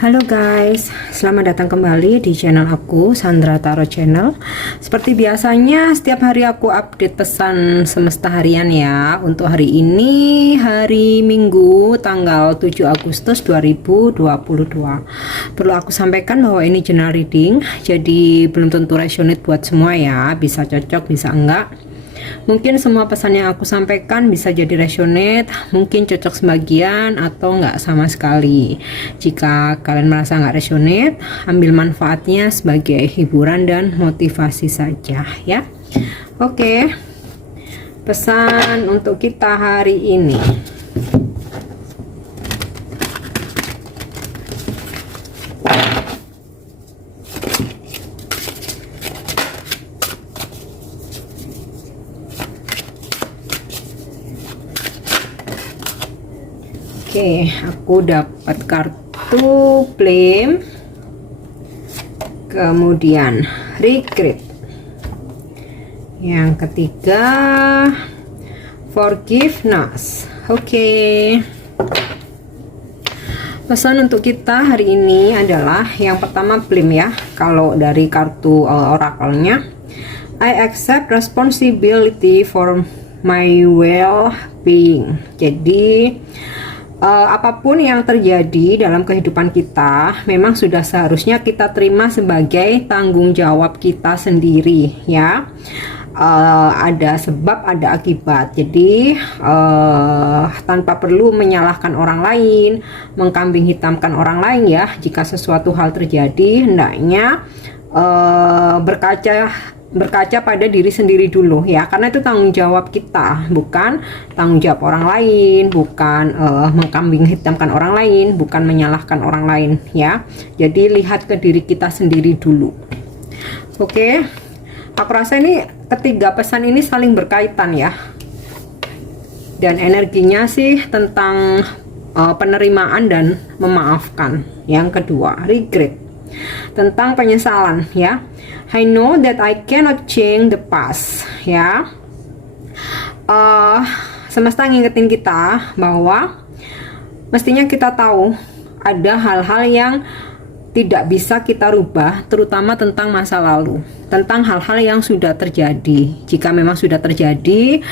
Halo guys, selamat datang kembali di channel aku, Sandra Tarot Channel. Seperti biasanya, setiap hari aku update pesan semesta harian ya. Untuk hari ini, hari Minggu, tanggal 7 Agustus 2022. Perlu aku sampaikan bahwa ini general reading, jadi belum tentu resonate buat semua ya. Bisa cocok, bisa enggak. Mungkin semua pesan yang aku sampaikan bisa jadi resonate, mungkin cocok sebagian atau nggak sama sekali. Jika kalian merasa nggak resonate, ambil manfaatnya sebagai hiburan dan motivasi saja ya. Oke, pesan untuk kita hari ini. Oke, aku dapat kartu blame, kemudian regret, yang ketiga forgiveness. Oke, pesan untuk kita hari ini adalah yang pertama blame ya. Kalau dari kartu orakelnya, I accept responsibility for my well-being. Jadi apapun yang terjadi dalam kehidupan kita memang sudah seharusnya kita terima sebagai tanggung jawab kita sendiri ya. Ada sebab, ada akibat. Jadi tanpa perlu menyalahkan orang lain, mengkambing hitamkan orang lain ya. Jika sesuatu hal terjadi, hendaknya berkaca pada diri sendiri dulu ya, karena itu tanggung jawab kita, bukan tanggung jawab orang lain, bukan mengkambing hitamkan orang lain, bukan menyalahkan orang lain ya. Jadi lihat ke diri kita sendiri dulu. Oke, aku rasa ini ketiga pesan ini saling berkaitan ya, dan energinya sih tentang penerimaan dan memaafkan. Yang kedua regret, tentang penyesalan ya. I know that I cannot change the past ya. Semesta ngingetin kita bahwa mestinya kita tahu ada hal-hal yang tidak bisa kita rubah, terutama tentang masa lalu, tentang hal-hal yang sudah terjadi. Jika memang sudah terjadi,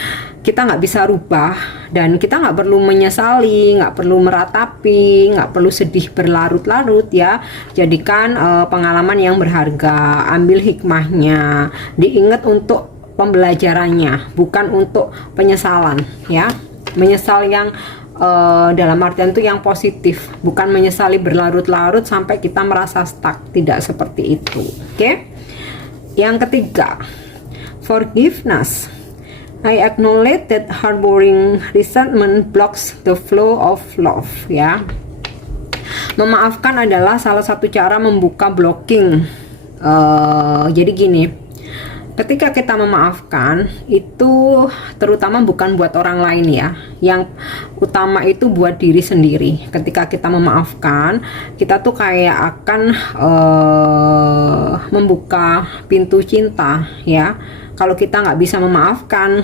kita nggak bisa rubah, dan kita nggak perlu menyesali, nggak perlu meratapi, nggak perlu sedih berlarut-larut ya. Jadikan pengalaman yang berharga, ambil hikmahnya, diingat untuk pembelajarannya, bukan untuk penyesalan ya. Menyesal yang dalam artian itu yang positif, bukan menyesali berlarut-larut sampai kita merasa stuck, tidak seperti itu. Oke. Yang ketiga, forgiveness. I acknowledge that harboring resentment blocks the flow of love ya. Memaafkan adalah salah satu cara membuka blocking. Jadi gini, ketika kita memaafkan itu terutama bukan buat orang lain ya, yang utama itu buat diri sendiri. Ketika kita memaafkan, kita tuh kayak akan membuka pintu cinta ya. Kalau kita nggak bisa memaafkan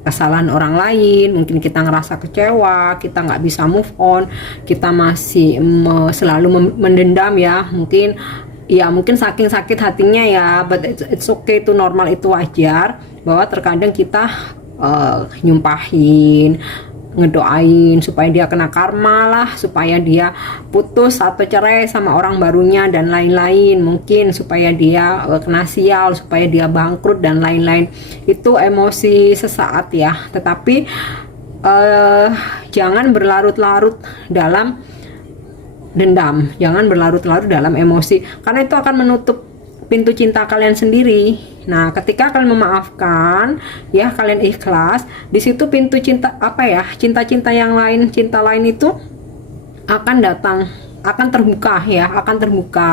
kesalahan orang lain, mungkin kita ngerasa kecewa, kita nggak bisa move on, kita masih selalu mendendam ya, mungkin saking sakit hatinya ya, but it's okay, itu normal, itu wajar. Bahwa terkadang kita nyumpahin, ngedoain supaya dia kena karma lah, supaya dia putus atau cerai sama orang barunya dan lain-lain, mungkin supaya dia kena sial, supaya dia bangkrut dan lain-lain. Itu emosi sesaat ya, tetapi jangan berlarut-larut dalam dendam, jangan berlarut-larut dalam emosi, karena itu akan menutup pintu cinta kalian sendiri. Nah, ketika kalian memaafkan ya, kalian ikhlas, di situ pintu cinta cinta-cinta yang lain, cinta lain itu akan datang, akan terbuka ya, akan terbuka,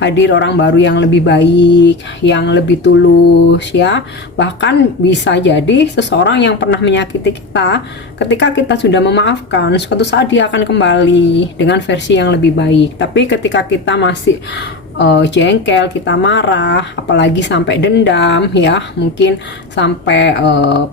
hadir orang baru yang lebih baik, yang lebih tulus ya. Bahkan bisa jadi seseorang yang pernah menyakiti kita, ketika kita sudah memaafkan, suatu saat dia akan kembali dengan versi yang lebih baik. Tapi ketika kita masih jengkel, kita marah, apalagi sampai dendam ya, mungkin sampai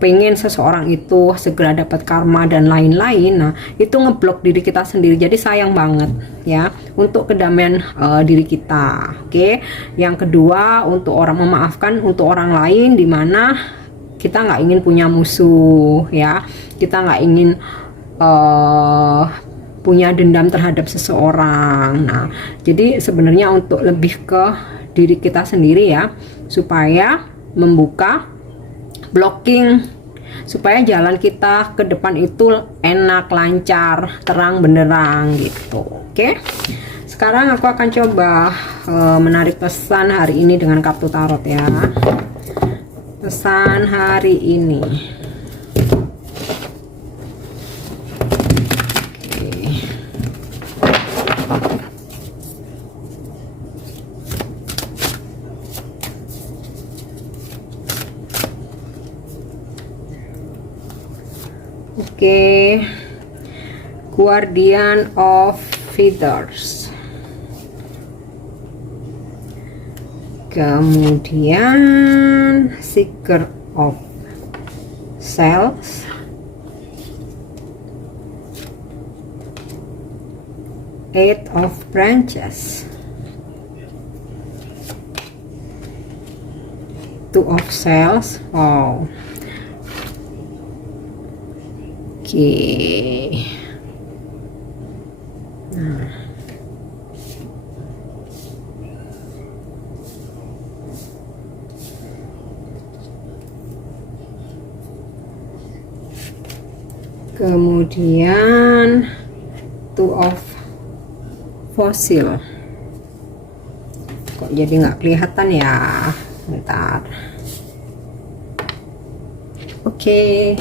pengen seseorang itu segera dapat karma dan lain-lain. Nah, itu ngeblok diri kita sendiri. Jadi sayang banget ya untuk kedamaian diri kita. Oke. Yang kedua, untuk orang memaafkan untuk orang lain, dimana kita nggak ingin punya musuh ya, kita nggak ingin punya dendam terhadap seseorang. Nah, jadi sebenarnya untuk lebih ke diri kita sendiri ya, supaya membuka blocking, supaya jalan kita ke depan itu enak, lancar, terang benderang gitu. Oke. Sekarang aku akan coba menarik pesan hari ini dengan kartu tarot ya. Pesan hari ini. Oke, Guardian of Feathers. Kemudian Seeker of Cells. Eight of Branches. Two of Cells. Wow. Oke. Nah. Kemudian Two of Fossil. Kok jadi nggak kelihatan ya? Bentar. Oke.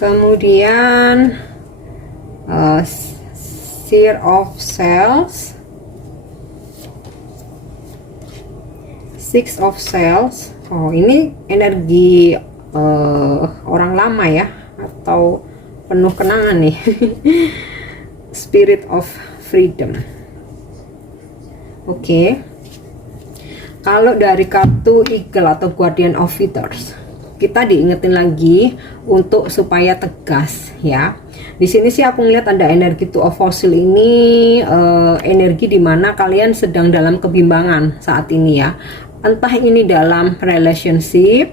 Kemudian Seer of Cells, Six of Cells. Oh, ini energi orang lama ya, atau penuh kenangan nih. Spirit of Freedom. Oke. Kalau dari kartu Eagle atau Guardian of Feathers, kita diingetin lagi untuk supaya tegas ya. Di sini sih aku ngeliat ada energi Two of Fossil ini, energi dimana kalian sedang dalam kebimbangan saat ini ya. Entah ini dalam relationship,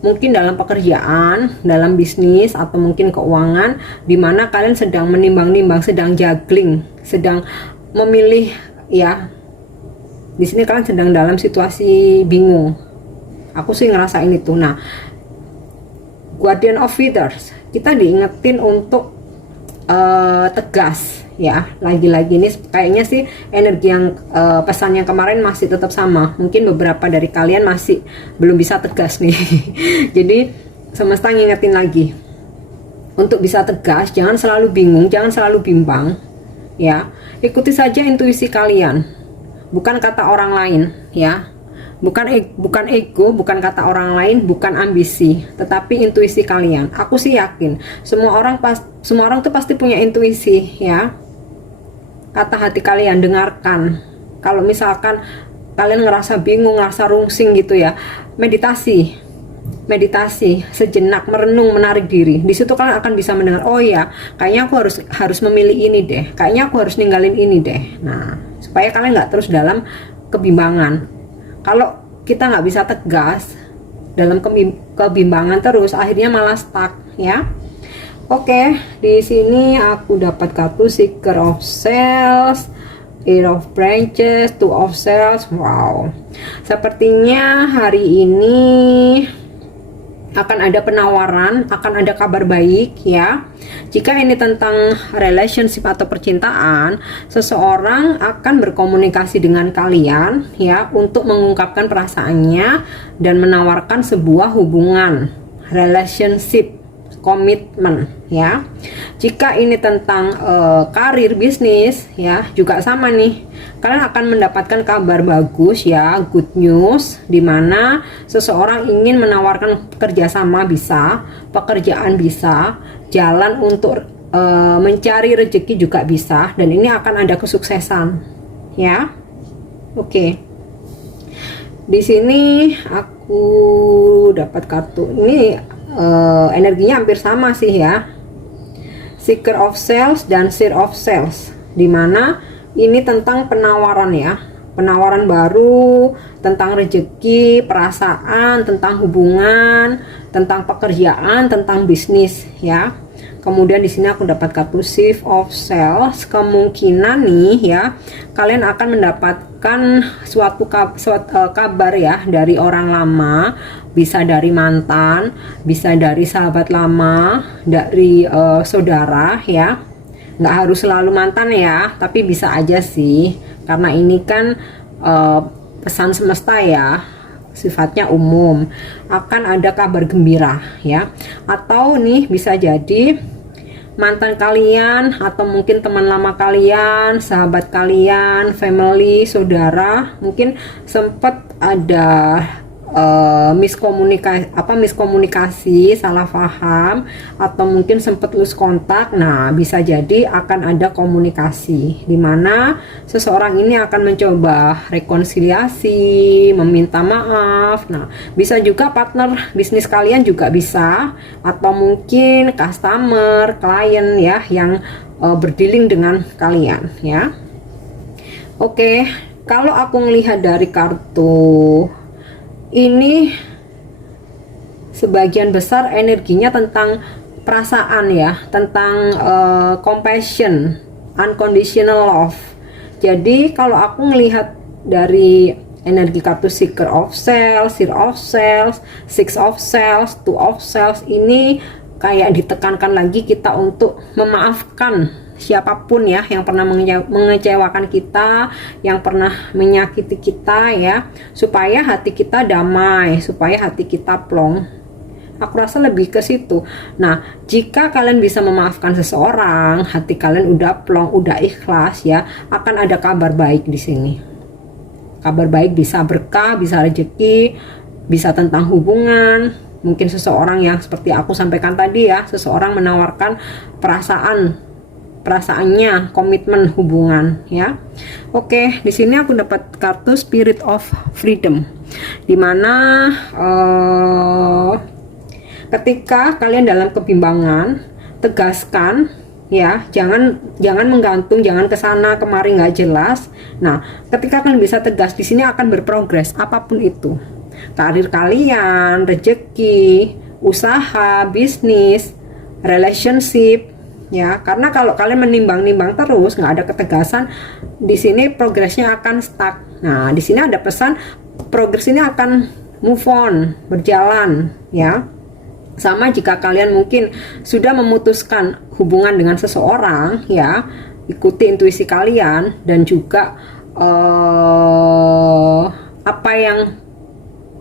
mungkin dalam pekerjaan, dalam bisnis, atau mungkin keuangan, dimana kalian sedang menimbang-nimbang, sedang juggling, sedang memilih ya. Di sini kalian sedang dalam situasi bingung. Aku sih ngerasain itu. Nah, Guardian of Feathers, kita diingetin untuk tegas ya. Lagi-lagi ini kayaknya sih energi yang pesan yang kemarin masih tetap sama. Mungkin beberapa dari kalian masih belum bisa tegas nih. Jadi semesta ngingetin lagi untuk bisa tegas, jangan selalu bingung, jangan selalu bimbang ya. Ikuti saja intuisi kalian, bukan kata orang lain ya. Bukan ego, bukan kata orang lain, bukan ambisi, tetapi intuisi kalian. Aku sih yakin semua orang tuh pasti punya intuisi ya. Kata hati kalian, dengarkan. Kalau misalkan kalian ngerasa bingung, ngerasa rungsing gitu ya, meditasi sejenak, merenung, menarik diri. Di situ kalian akan bisa mendengar, oh ya, kayaknya aku harus memilih ini deh, kayaknya aku harus ninggalin ini deh. Nah, supaya kalian nggak terus dalam kebimbangan. Kalau kita nggak bisa tegas dalam kebimbangan terus, akhirnya malah stuck ya. Oke, di sini aku dapat kartu Seeker of Cells, Eight of Branches, Two of Cells. Wow, sepertinya hari ini akan ada penawaran, akan ada kabar baik ya. Jika ini tentang relationship atau percintaan, seseorang akan berkomunikasi dengan kalian ya, untuk mengungkapkan perasaannya dan menawarkan sebuah hubungan, relationship, komitmen ya. Jika ini tentang karir, bisnis ya, juga sama nih. Kalian akan mendapatkan kabar bagus ya, good news, dimana seseorang ingin menawarkan kerjasama bisa, pekerjaan bisa, jalan untuk mencari rezeki juga bisa, dan ini akan ada kesuksesan ya. Oke. Di sini aku dapat kartu ini, energinya hampir sama sih ya. Seeker of Sales dan Seer of Sales, dimana ini tentang penawaran ya, penawaran baru, tentang rezeki, perasaan, tentang hubungan, tentang pekerjaan, tentang bisnis ya. Kemudian di sini aku dapat kartu Shift of Sales. Kemungkinan nih ya, kalian akan mendapatkan suatu kabar ya dari orang lama, bisa dari mantan, bisa dari sahabat lama, dari saudara ya. Nggak harus selalu mantan ya, tapi bisa aja sih, karena ini kan pesan semesta ya, sifatnya umum. Akan ada kabar gembira ya, atau nih bisa jadi mantan kalian, atau mungkin teman lama kalian, sahabat kalian, family, saudara, mungkin sempat ada miskomunikasi, salah paham, atau mungkin sempat lose kontak. Nah, bisa jadi akan ada komunikasi di mana seseorang ini akan mencoba rekonsiliasi, meminta maaf. Nah, bisa juga partner bisnis kalian juga bisa, atau mungkin customer, klien ya, yang berdealing dengan kalian ya. Oke, kalau aku melihat dari kartu ini, sebagian besar energinya tentang perasaan ya, tentang compassion, unconditional love. Jadi kalau aku melihat dari energi kartu Seeker of Sales, Seer of Sales, Six of Sales, Two of Sales, ini kayak ditekankan lagi kita untuk memaafkan siapapun ya yang pernah mengecewakan kita, yang pernah menyakiti kita ya, supaya hati kita damai, supaya hati kita plong. Aku rasa lebih ke situ. Nah, jika kalian bisa memaafkan seseorang, hati kalian udah plong, udah ikhlas ya, akan ada kabar baik di sini. Kabar baik bisa berkah, bisa rezeki, bisa tentang hubungan. Mungkin seseorang yang seperti aku sampaikan tadi ya, seseorang menawarkan perasaannya, komitmen hubungan ya. Oke, di sini aku dapat kartu Spirit of Freedom, dimana ketika kalian dalam kebimbangan, tegaskan ya, jangan menggantung, jangan kesana kemari nggak jelas. Nah, ketika kalian bisa tegas, di sini akan berprogres apapun itu, karir kalian, rezeki, usaha, bisnis, relationship ya. Karena kalau kalian menimbang-nimbang terus, nggak ada ketegasan, di sini progresnya akan stuck. Nah, di sini ada pesan progres ini akan move on, berjalan ya. Sama jika kalian mungkin sudah memutuskan hubungan dengan seseorang ya, ikuti intuisi kalian, dan juga apa yang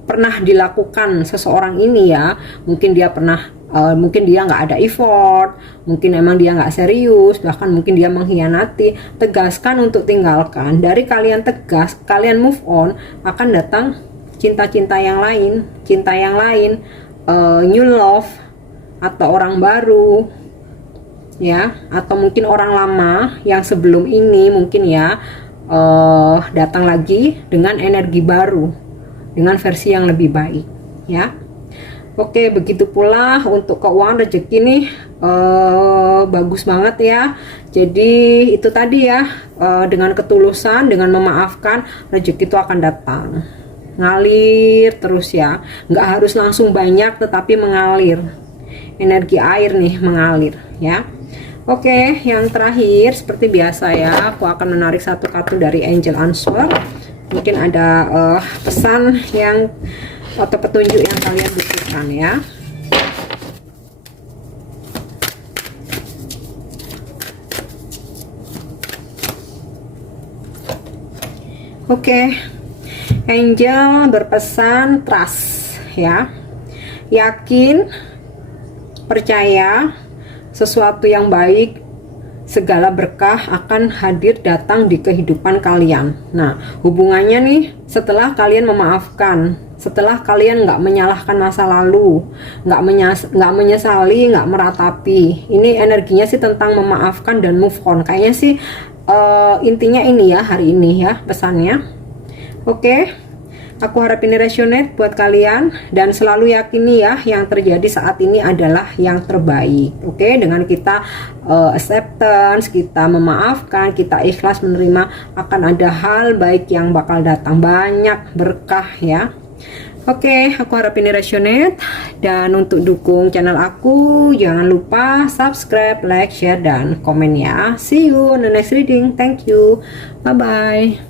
pernah dilakukan seseorang ini ya, mungkin dia pernah mungkin dia nggak ada effort, mungkin emang dia nggak serius, bahkan mungkin dia mengkhianati. Tegaskan untuk tinggalkan. Dari kalian tegas, kalian move on, akan datang cinta-cinta yang lain, cinta yang lain, new love, atau orang baru ya, atau mungkin orang lama yang sebelum ini mungkin ya datang lagi dengan energi baru, dengan versi yang lebih baik ya. Oke, begitu pula untuk keuangan rezeki nih, bagus banget ya. Jadi itu tadi ya, dengan ketulusan, dengan memaafkan, rezeki itu akan datang, ngalir terus ya. Nggak harus langsung banyak, tetapi mengalir, energi air nih mengalir ya. Oke, yang terakhir seperti biasa ya, aku akan menarik satu kartu dari Angel Answer. Mungkin ada pesan yang atau petunjuk yang kalian butuhkan ya. Oke, Angel berpesan trust ya, yakin, percaya sesuatu yang baik, segala berkah akan hadir datang di kehidupan kalian. Nah, hubungannya nih, setelah kalian memaafkan, setelah kalian nggak menyalahkan masa lalu, nggak menyesali, nggak meratapi, ini energinya sih tentang memaafkan dan move on. Kayaknya sih intinya ini ya, hari ini ya pesannya. Oke, aku harap ini resonate buat kalian, dan selalu yakini ya, yang terjadi saat ini adalah yang terbaik. Oke, dengan kita acceptance, kita memaafkan, kita ikhlas menerima, akan ada hal baik yang bakal datang, banyak berkah ya. Oke, aku harap ini resonate, dan untuk dukung channel aku jangan lupa subscribe, like, share, dan komen ya. See you on the next reading. Thank you. Bye bye.